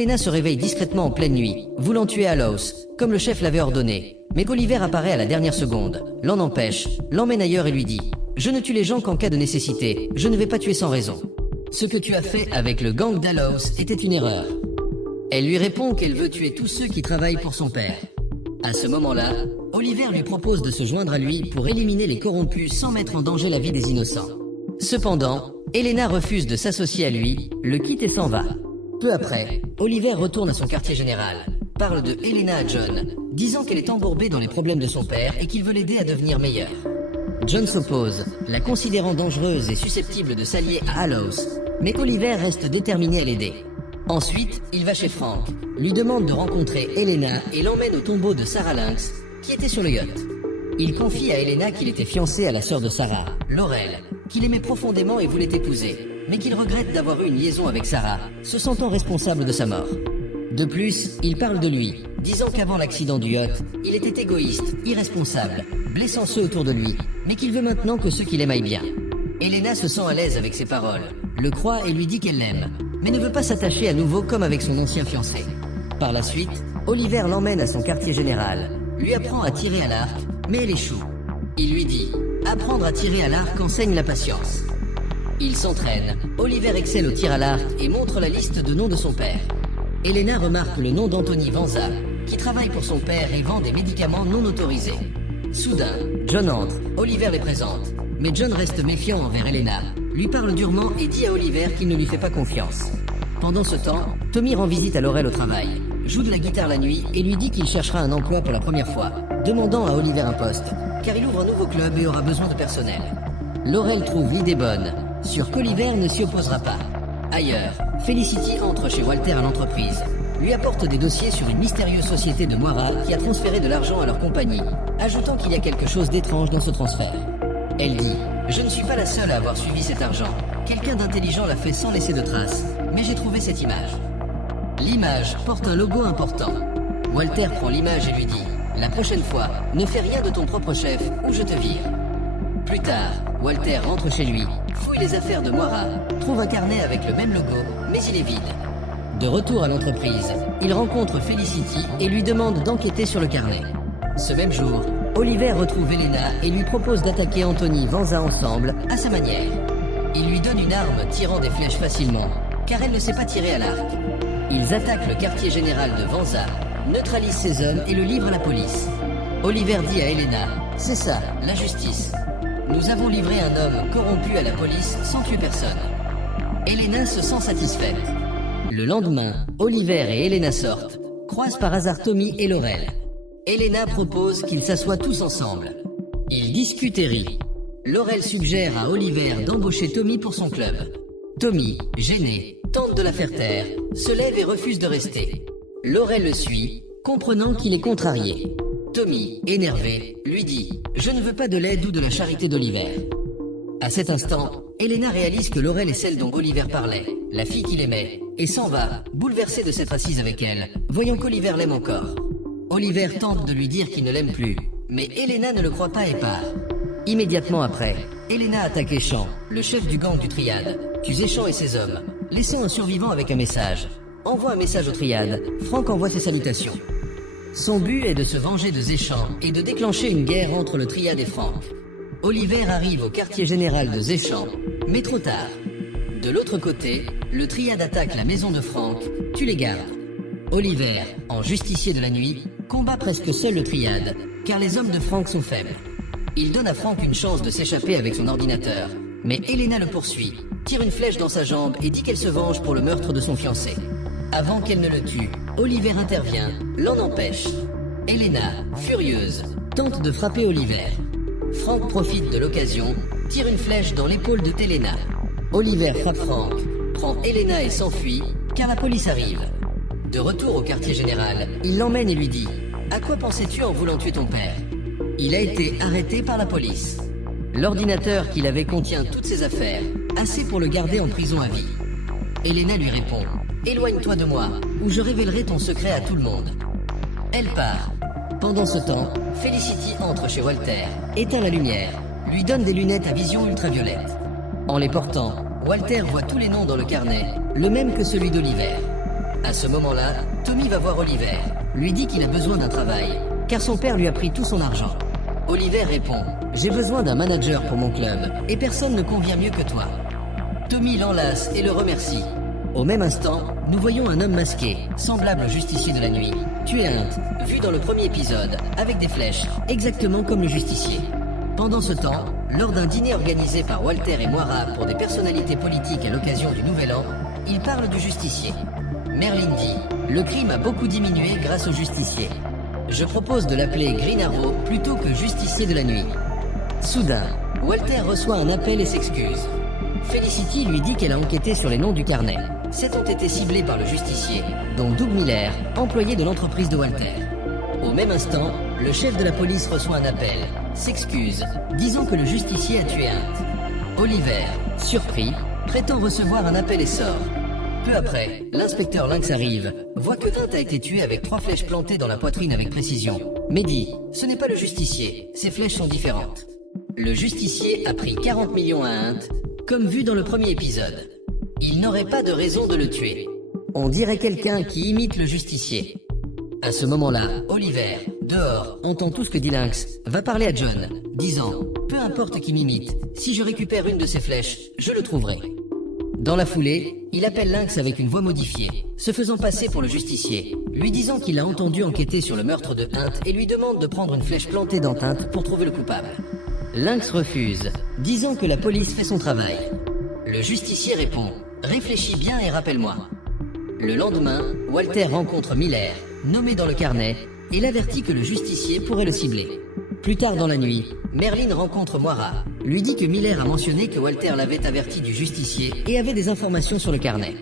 Elena se réveille discrètement en pleine nuit, voulant tuer Hallows, comme le chef l'avait ordonné. Mais qu'Oliver apparaît à la dernière seconde, l'en empêche, l'emmène ailleurs et lui dit « Je ne tue les gens qu'en cas de nécessité, je ne vais pas tuer sans raison. Ce que tu as fait avec le gang d'Hallows était une erreur. » Elle lui répond qu'elle veut tuer tous ceux qui travaillent pour son père. À ce moment-là, Oliver lui propose de se joindre à lui pour éliminer les corrompus sans mettre en danger la vie des innocents. Cependant, Elena refuse de s'associer à lui, le quitte et s'en va. Peu après, Oliver retourne à son quartier général, parle de Elena à John, disant qu'elle est embourbée dans les problèmes de son père et qu'il veut l'aider à devenir meilleure. John s'oppose, la considérant dangereuse et susceptible de s'allier à Hallows, mais Oliver reste déterminé à l'aider. Ensuite, il va chez Frank, lui demande de rencontrer Elena et l'emmène au tombeau de Sarah Lynx, qui était sur le yacht. Il confie à Elena qu'il était fiancé à la sœur de Sarah, Laurel, qu'il aimait profondément et voulait épouser, mais qu'il regrette d'avoir eu une liaison avec Sarah, se sentant responsable de sa mort. De plus, il parle de lui, disant qu'avant l'accident du yacht, il était égoïste, irresponsable, blessant ceux autour de lui, mais qu'il veut maintenant que ceux qu'il aime aillent bien. Elena se sent à l'aise avec ses paroles, le croit et lui dit qu'elle l'aime, mais ne veut pas s'attacher à nouveau comme avec son ancien fiancé. Par la suite, Oliver l'emmène à son quartier général, lui apprend à tirer à l'arc, mais elle échoue. Il lui dit « Apprendre à tirer à l'arc enseigne la patience ». Il s'entraîne, Oliver excelle au tir à l'arc et montre la liste de noms de son père. Elena remarque le nom d'Anthony Vanza, qui travaille pour son père et vend des médicaments non autorisés. Soudain, John entre, Oliver les présente, mais John reste méfiant envers Elena, lui parle durement et dit à Oliver qu'il ne lui fait pas confiance. Pendant ce temps, Tommy rend visite à Laurel au travail, joue de la guitare la nuit et lui dit qu'il cherchera un emploi pour la première fois, demandant à Oliver un poste, car il ouvre un nouveau club et aura besoin de personnel. Laurel trouve l'idée bonne, sûr qu'Oliver ne s'y opposera pas. Ailleurs, Felicity entre chez Walter à l'entreprise, lui apporte des dossiers sur une mystérieuse société de Moira qui a transféré de l'argent à leur compagnie, ajoutant qu'il y a quelque chose d'étrange dans ce transfert. Elle dit « Je ne suis pas la seule à avoir suivi cet argent. Quelqu'un d'intelligent l'a fait sans laisser de traces, mais j'ai trouvé cette image. » L'image porte un logo important. Walter prend l'image et lui dit « La prochaine fois, ne fais rien de ton propre chef ou je te vire. » Plus tard, Walter rentre chez lui, fouille les affaires de Moira, trouve un carnet avec le même logo, mais il est vide. De retour à l'entreprise, il rencontre Felicity et lui demande d'enquêter sur le carnet. Ce même jour, Oliver retrouve Elena et lui propose d'attaquer Anthony Vanza ensemble, à sa manière. Il lui donne une arme tirant des flèches facilement, car elle ne sait pas tirer à l'arc. Ils attaquent le quartier général de Vanza, neutralisent ses hommes et le livrent à la police. Oliver dit à Elena « C'est ça, la justice. Nous avons livré un homme corrompu à la police sans tuer personne. » Elena se sent satisfaite. Le lendemain, Oliver et Elena sortent, croisent par hasard Tommy et Laurel. Elena propose qu'ils s'assoient tous ensemble. Ils discutent et rient. Laurel suggère à Oliver d'embaucher Tommy pour son club. Tommy, gêné, tente de la faire taire, se lève et refuse de rester. Laurel le suit, comprenant qu'il est contrarié. Tommy, énervé, lui dit « Je ne veux pas de l'aide ou de la charité d'Oliver. » À cet instant, Elena réalise que Laurel est celle dont Oliver parlait, la fille qu'il aimait, et s'en va, bouleversée de s'être assise avec elle, voyant qu'Oliver l'aime encore. Oliver tente de lui dire qu'il ne l'aime plus, mais Elena ne le croit pas et part. Immédiatement après, Elena attaque Échamp, le chef du gang du Triade, tue Échamp et ses hommes, laissant un survivant avec un message. Envoie un message au Triade, Frank envoie ses salutations. Son but est de se venger de Zéchamp et de déclencher une guerre entre le Triade et Frank. Oliver arrive au quartier général de Zéchamp, mais trop tard. De l'autre côté, le Triade attaque la maison de Frank, tue les gardes. Oliver, en justicier de la nuit, combat presque seul le Triade, car les hommes de Frank sont faibles. Il donne à Frank une chance de s'échapper avec son ordinateur, mais Elena le poursuit, tire une flèche dans sa jambe et dit qu'elle se venge pour le meurtre de son fiancé. Avant qu'elle ne le tue, Oliver intervient, l'en empêche. Elena, furieuse, tente de frapper Oliver. Frank profite de l'occasion, tire une flèche dans l'épaule de Elena. Oliver frappe Frank, prend Elena et s'enfuit, car la police arrive. De retour au quartier général, il l'emmène et lui dit « À quoi pensais-tu en voulant tuer ton père ?» Il a été arrêté par la police. L'ordinateur qu'il avait contient toutes ses affaires, assez pour le garder en prison à vie. Elena lui répond « Éloigne-toi de moi, ou je révélerai ton secret à tout le monde. » Elle part. Pendant ce temps, Felicity entre chez Walter, éteint la lumière, lui donne des lunettes à vision ultraviolette. En les portant, Walter voit tous les noms dans le carnet, le même que celui d'Oliver. À ce moment-là, Tommy va voir Oliver, lui dit qu'il a besoin d'un travail, car son père lui a pris tout son argent. Oliver répond « J'ai besoin d'un manager pour mon club, et personne ne convient mieux que toi. » Tommy l'enlace et le remercie. Au même instant, nous voyons un homme masqué, semblable au justicier de la nuit, tuer Hunt, vu dans le premier épisode, avec des flèches, exactement comme le justicier. Pendant ce temps, lors d'un dîner organisé par Walter et Moira pour des personnalités politiques à l'occasion du Nouvel An, ils parlent du justicier. Merlin dit « Le crime a beaucoup diminué grâce au justicier. Je propose de l'appeler Green Arrow plutôt que justicier de la nuit. » Soudain, Walter reçoit un appel et s'excuse. Felicity lui dit qu'elle a enquêté sur les noms du carnet. 7 ont été ciblés par le justicier, dont Doug Miller, employé de l'entreprise de Walter. Au même instant, le chef de la police reçoit un appel, s'excuse, disant que le justicier a tué Hunt. Oliver, surpris, prétend recevoir un appel et sort. Peu après, l'inspecteur Lynx arrive, voit que Hunt a été tué avec 3 flèches plantées dans la poitrine avec précision, mais dit « Ce n'est pas le justicier, ces flèches sont différentes. » Le justicier a pris 40 millions à Hunt, comme vu dans le premier épisode. Il n'aurait pas de raison de le tuer. On dirait quelqu'un qui imite le justicier. À ce moment-là, Oliver, dehors, entend tout ce que dit Lynx, va parler à John, disant « Peu importe qui m'imite, si je récupère une de ces flèches, je le trouverai. » Dans la foulée, il appelle Lynx avec une voix modifiée, se faisant passer pour le justicier, lui disant qu'il a entendu enquêter sur le meurtre de Hunt et lui demande de prendre une flèche plantée dans Hunt pour trouver le coupable. Lynx refuse, disant que la police fait son travail. Le justicier répond « Réfléchis bien et rappelle-moi. » Le lendemain, Walter rencontre Miller, nommé dans le carnet, et l'avertit que le justicier pourrait le cibler. Plus tard dans la nuit, Merlin rencontre Moira, lui dit que Miller a mentionné que Walter l'avait averti du justicier et avait des informations sur le carnet.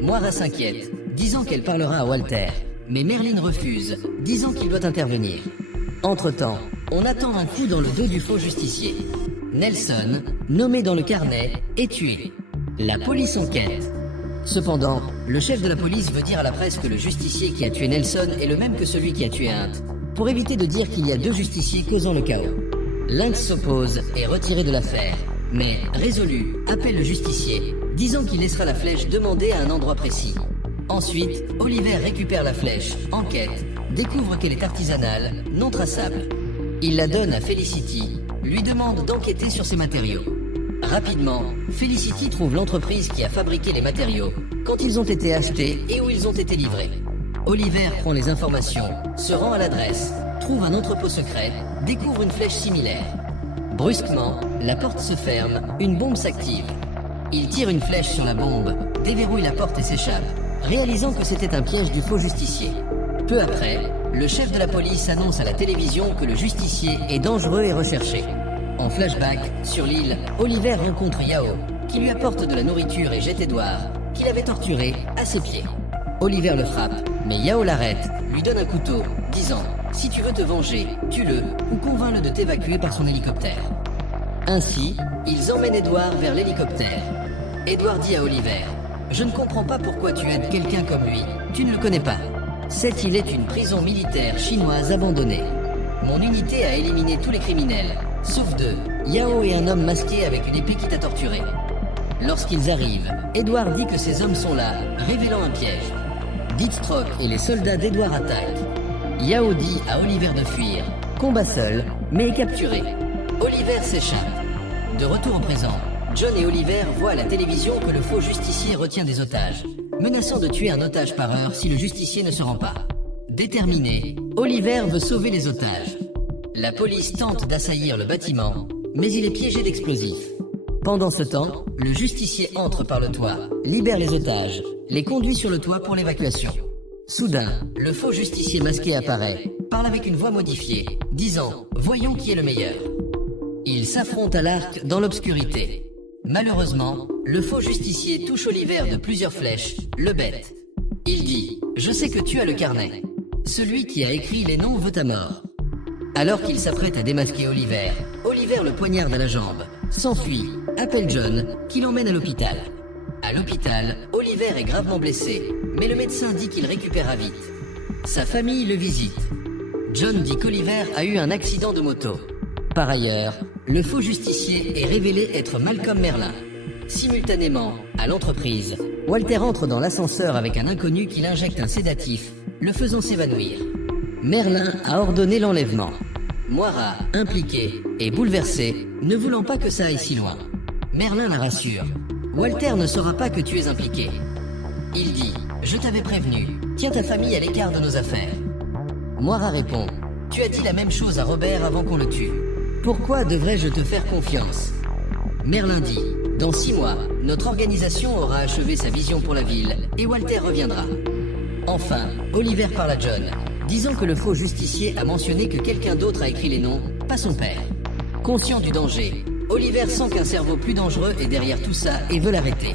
Moira s'inquiète, disant qu'elle parlera à Walter, mais Merlin refuse, disant qu'il doit intervenir. Entre-temps, on attend un coup dans le dos du faux justicier. Nelson, nommé dans le carnet, est tué. La police enquête. Cependant, le chef de la police veut dire à la presse que le justicier qui a tué Nelson est le même que celui qui a tué Hunt, pour éviter de dire qu'il y a 2 justiciers causant le chaos. Lynx s'oppose et est retiré de l'affaire, mais, résolu, appelle le justicier, disant qu'il laissera la flèche demandée à un endroit précis. Ensuite, Oliver récupère la flèche, enquête, découvre qu'elle est artisanale, non traçable. Il la donne à Felicity, lui demande d'enquêter sur ses matériaux. Rapidement, Felicity trouve l'entreprise qui a fabriqué les matériaux, quand ils ont été achetés et où ils ont été livrés. Oliver prend les informations, se rend à l'adresse, trouve un entrepôt secret, découvre une flèche similaire. Brusquement, la porte se ferme, une bombe s'active. Il tire une flèche sur la bombe, déverrouille la porte et s'échappe, réalisant que c'était un piège du faux justicier. Peu après, le chef de la police annonce à la télévision que le justicier est dangereux et recherché. En flashback, sur l'île, Oliver rencontre Yao, qui lui apporte de la nourriture et jette Edward, qu'il avait torturé, à ses pieds. Oliver le frappe, mais Yao l'arrête, lui donne un couteau, disant « Si tu veux te venger, tue-le ou convainc-le de t'évacuer par son hélicoptère. » Ainsi, ils emmènent Edward vers l'hélicoptère. Edward dit à Oliver « Je ne comprends pas pourquoi tu aides quelqu'un comme lui, tu ne le connais pas. Cette île est une prison militaire chinoise abandonnée. Mon unité a éliminé tous les criminels, sauf 2, Yao et un homme masqué avec une épée qui t'a torturé. » Lorsqu'ils arrivent, Edward dit que ces hommes sont là, révélant un piège. Deathstroke et les soldats d'Edward attaquent. Yao dit à Oliver de fuir, combat seul, mais est capturé. Oliver s'échappe. De retour au présent, John et Oliver voient à la télévision que le faux justicier retient des otages, menaçant de tuer un otage par heure si le justicier ne se rend pas. Déterminé, Oliver veut sauver les otages. La police tente d'assaillir le bâtiment, mais il est piégé d'explosifs. Pendant ce temps, le justicier entre par le toit, libère les otages, les conduit sur le toit pour l'évacuation. Soudain, le faux justicier masqué apparaît, parle avec une voix modifiée, disant « Voyons qui est le meilleur ». Ils s'affrontent à l'arc dans l'obscurité. Malheureusement, le faux justicier touche Oliver de plusieurs flèches, le bête. Il dit « Je sais que tu as le carnet. Celui qui a écrit les noms veut ta mort. » Alors qu'il s'apprête à démasquer Oliver, Oliver le poignarde à la jambe, s'enfuit, appelle John, qui l'emmène à l'hôpital. À l'hôpital, Oliver est gravement blessé, mais le médecin dit qu'il récupérera vite. Sa famille le visite. John dit qu'Oliver a eu un accident de moto. Par ailleurs, le faux justicier est révélé être Malcolm Merlin. Simultanément, à l'entreprise, Walter entre dans l'ascenseur avec un inconnu qui l'injecte un sédatif, le faisant s'évanouir. Merlin a ordonné l'enlèvement. Moira, impliquée et bouleversée, ne voulant pas que ça aille si loin. Merlin la rassure. Walter ne saura pas que tu es impliqué. Il dit, je t'avais prévenu, tiens ta famille à l'écart de nos affaires. Moira répond, tu as dit la même chose à Robert avant qu'on le tue. Pourquoi devrais-je te faire confiance? Merlin dit, dans 6 mois, notre organisation aura achevé sa vision pour la ville et Walter reviendra. Enfin, Oliver parle à John, disant que le faux justicier a mentionné que quelqu'un d'autre a écrit les noms, pas son père. Conscient du danger, Oliver sent qu'un cerveau plus dangereux est derrière tout ça et veut l'arrêter.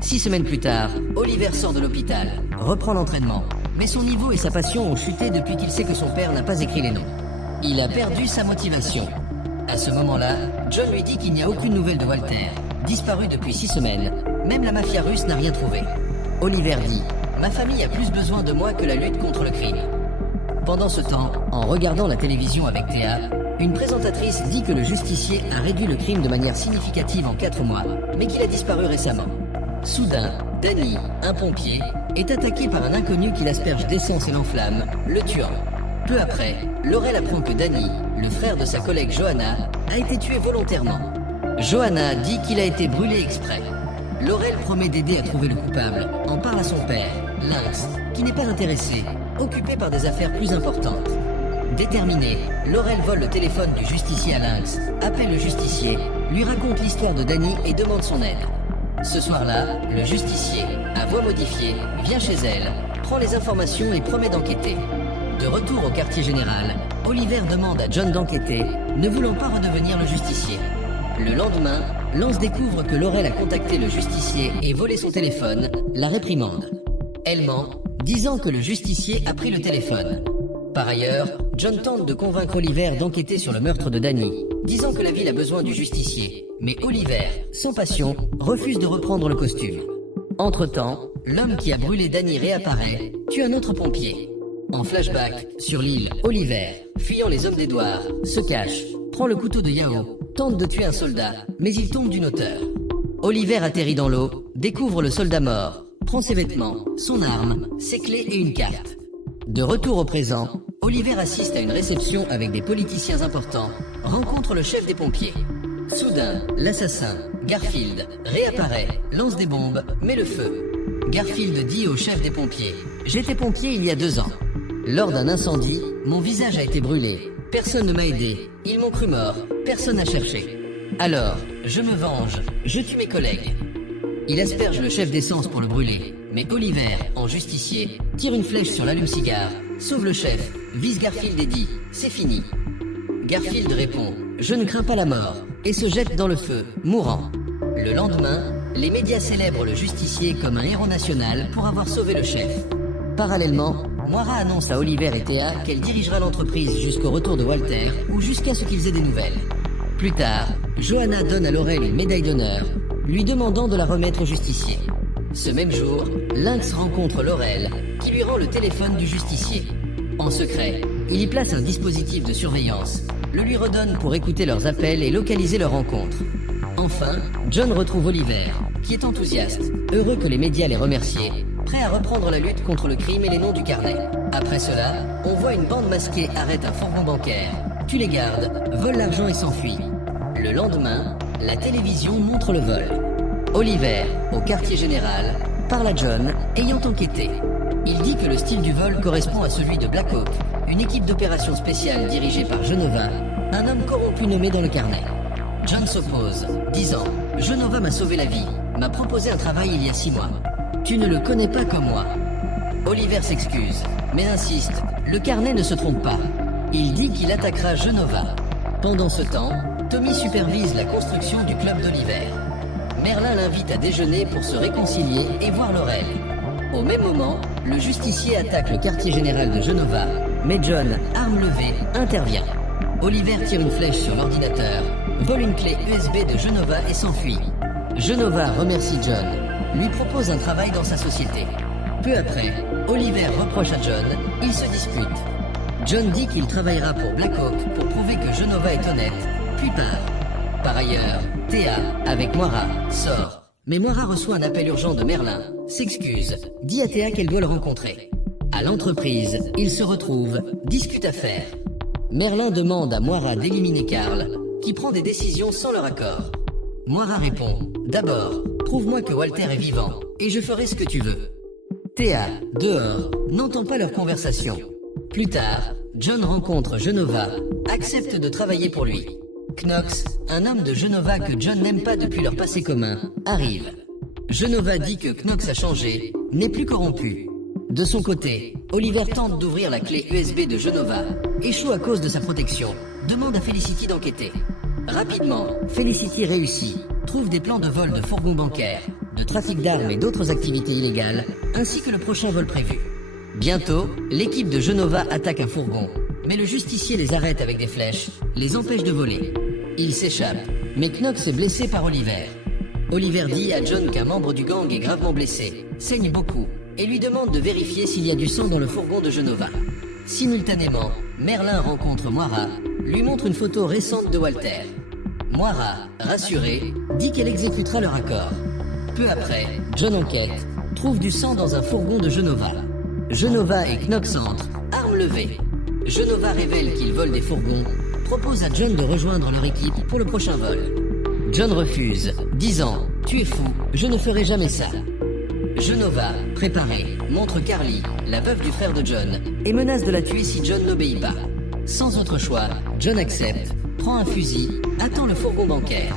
6 semaines plus tard, Oliver sort de l'hôpital, reprend l'entraînement, mais son niveau et sa passion ont chuté depuis qu'il sait que son père n'a pas écrit les noms. Il a perdu sa motivation. À ce moment-là, John lui dit qu'il n'y a aucune nouvelle de Walter, disparu depuis 6 semaines, même la mafia russe n'a rien trouvé. Oliver dit, ma famille a plus besoin de moi que la lutte contre le crime. Pendant ce temps, en regardant la télévision avec Théa, une présentatrice dit que le justicier a réduit le crime de manière significative en 4 mois, mais qu'il a disparu récemment. Soudain, Danny, un pompier, est attaqué par un inconnu qui l'asperge d'essence et l'enflamme, le tuant. Peu après, Laurel apprend que Danny, le frère de sa collègue Johanna, a été tué volontairement. Johanna dit qu'il a été brûlé exprès. Laurel promet d'aider à trouver le coupable, en parle à son père, Lynx, qui n'est pas intéressé, occupé par des affaires plus importantes. Déterminée, Laurel vole le téléphone du justicier à Lynx, appelle le justicier, lui raconte l'histoire de Danny et demande son aide. Ce soir-là, le justicier, à voix modifiée, vient chez elle, prend les informations et promet d'enquêter. De retour au quartier général, Oliver demande à John d'enquêter, ne voulant pas redevenir le justicier. Le lendemain, Lance découvre que Laurel a contacté le justicier et volé son téléphone, la réprimande. Elle ment, disant que le justicier a pris le téléphone. Par ailleurs, John tente de convaincre Oliver d'enquêter sur le meurtre de Danny, disant que la ville a besoin du justicier. Mais Oliver, sans passion, refuse de reprendre le costume. Entre-temps, l'homme qui a brûlé Danny réapparaît, tue un autre pompier. En flashback, sur l'île, Oliver, fuyant les hommes d'Edouard, se cache, prend le couteau de Yao, tente de tuer un soldat, mais il tombe d'une hauteur. Oliver atterrit dans l'eau, découvre le soldat mort, prend ses vêtements, son arme, ses clés et une carte. De retour au présent, Oliver assiste à une réception avec des politiciens importants, rencontre le chef des pompiers. Soudain, l'assassin, Garfield, réapparaît, lance des bombes, met le feu. Garfield dit au chef des pompiers, « J'étais pompier il y a 2 ans. Lors d'un incendie, mon visage a été brûlé. Personne ne m'a aidé. Ils m'ont cru mort. Personne n'a cherché. Alors, je me venge. Je tue mes collègues. » Il asperge le chef d'essence pour le brûler. Mais Oliver, en justicier, tire une flèche sur l'allume-cigare, sauve le chef, vise Garfield et dit « C'est fini. » Garfield répond « Je ne crains pas la mort » et se jette dans le feu, mourant. Le lendemain, les médias célèbrent le justicier comme un héros national pour avoir sauvé le chef. Parallèlement, Moira annonce à Oliver et Théa qu'elle dirigera l'entreprise jusqu'au retour de Walter ou jusqu'à ce qu'ils aient des nouvelles. Plus tard, Johanna donne à Laurel une médaille d'honneur, lui demandant de la remettre au justicier. Ce même jour, Lynx rencontre Laurel, qui lui rend le téléphone du justicier. En secret, il y place un dispositif de surveillance, le lui redonne pour écouter leurs appels et localiser leur rencontre. Enfin, John retrouve Oliver, qui est enthousiaste, heureux que les médias l'aient remercié, prêt à reprendre la lutte contre le crime et les noms du carnet. Après cela, on voit une bande masquée arrête un fourgon bancaire, tue les gardes, vole l'argent et s'enfuit. Le lendemain, la télévision montre le vol. Oliver, au quartier général, parle à John, ayant enquêté. Il dit que le style du vol correspond à celui de Black Hawk, une équipe d'opérations spéciales dirigée par Genova, un homme corrompu nommé dans le carnet. John s'oppose, disant « Genova m'a sauvé la vie, m'a proposé un travail il y a 6 mois. Tu ne le connais pas comme moi. » Oliver s'excuse, mais insiste, le carnet ne se trompe pas. Il dit qu'il attaquera Genova. Pendant ce temps, Tommy supervise la construction du club d'Oliver. Merlin l'invite à déjeuner pour se réconcilier et voir Laurel. Au même moment, le justicier attaque le quartier général de Genova, mais John, arme levée, intervient. Oliver tire une flèche sur l'ordinateur, vole une clé USB de Genova et s'enfuit. Genova remercie John, lui propose un travail dans sa société. Peu après, Oliver reproche à John, ils se disputent. John dit qu'il travaillera pour Black Hawk pour prouver que Genova est honnête, puis part. Par ailleurs, Théa, avec Moira, sort Mais Moira reçoit un appel urgent de Merlin, s'excuse, dit à Théa qu'elle doit le rencontrer. À l'entreprise, ils se retrouvent, discutent affaires. Merlin demande à Moira d'éliminer Carl, qui prend des décisions sans leur accord. Moira répond, d'abord, prouve-moi que Walter est vivant, et je ferai ce que tu veux. Théa, dehors, n'entend pas leur conversation. Plus tard, John rencontre Genova, accepte de travailler pour lui. Knox, un homme de Genova que John n'aime pas depuis leur passé commun, arrive. Genova dit que Knox a changé, n'est plus corrompu. De son côté, Oliver tente d'ouvrir la clé USB de Genova, échoue à cause de sa protection, demande à Felicity d'enquêter. Rapidement, Felicity réussit, trouve des plans de vol de fourgons bancaires, de trafic d'armes et d'autres activités illégales, ainsi que le prochain vol prévu. Bientôt, l'équipe de Genova attaque un fourgon, mais le justicier les arrête avec des flèches, les empêche de voler. Ils s'échappent, mais Knox est blessé par Oliver. Oliver dit à John qu'un membre du gang est gravement blessé, saigne beaucoup, et lui demande de vérifier s'il y a du sang dans le fourgon de Genova. Simultanément, Merlin rencontre Moira, lui montre une photo récente de Walter. Moira, rassurée, dit qu'elle exécutera leur accord. Peu après, John enquête, trouve du sang dans un fourgon de Genova. Genova et Knox entrent, armes levées. Genova révèle qu'ils volent des fourgons, propose à John de rejoindre leur équipe pour le prochain vol. John refuse, disant « Tu es fou, je ne ferai jamais ça ». Genova, préparée, montre Carly, la veuve du frère de John, et menace de la tuer si John n'obéit pas. Sans autre choix, John accepte, prend un fusil, attend le fourgon bancaire.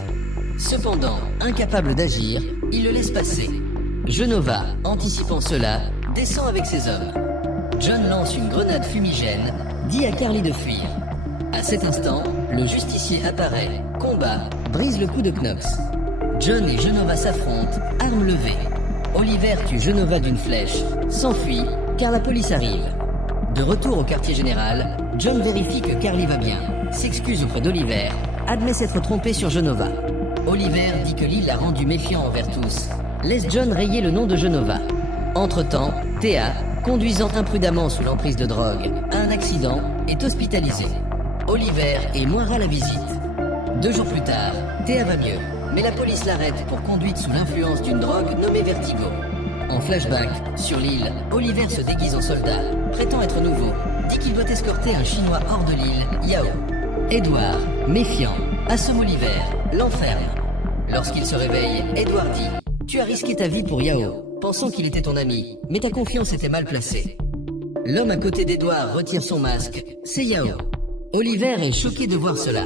Cependant, incapable d'agir, il le laisse passer. Genova, anticipant cela, descend avec ses hommes. John lance une grenade fumigène, dit à Carly de fuir. À cet instant, le justicier apparaît, combat, brise le cou de Knox. John et Genova s'affrontent, armes levées. Oliver tue Genova d'une flèche, s'enfuit, car la police arrive. De retour au quartier général, John vérifie que Carly va bien, s'excuse auprès d'Oliver, admet s'être trompé sur Genova. Oliver dit que l'île l'a rendu méfiant envers tous, laisse John rayer le nom de Genova. Entre-temps, Théa, conduisant imprudemment sous l'emprise de drogue, a un accident, est hospitalisée. Oliver et Moira la visitent. 2 jours plus tard, Théa va mieux, mais la police l'arrête pour conduite sous l'influence d'une drogue nommée Vertigo. En flashback, sur l'île, Oliver se déguise en soldat, prétend être nouveau, dit qu'il doit escorter un Chinois hors de l'île, Yao. Edward, méfiant, assomme Oliver, l'enferme. Lorsqu'il se réveille, Edward dit « Tu as risqué ta vie pour Yao, pensant qu'il était ton ami, mais ta confiance était mal placée. » L'homme à côté d'Edward retire son masque, c'est Yao. Oliver est choqué de voir cela.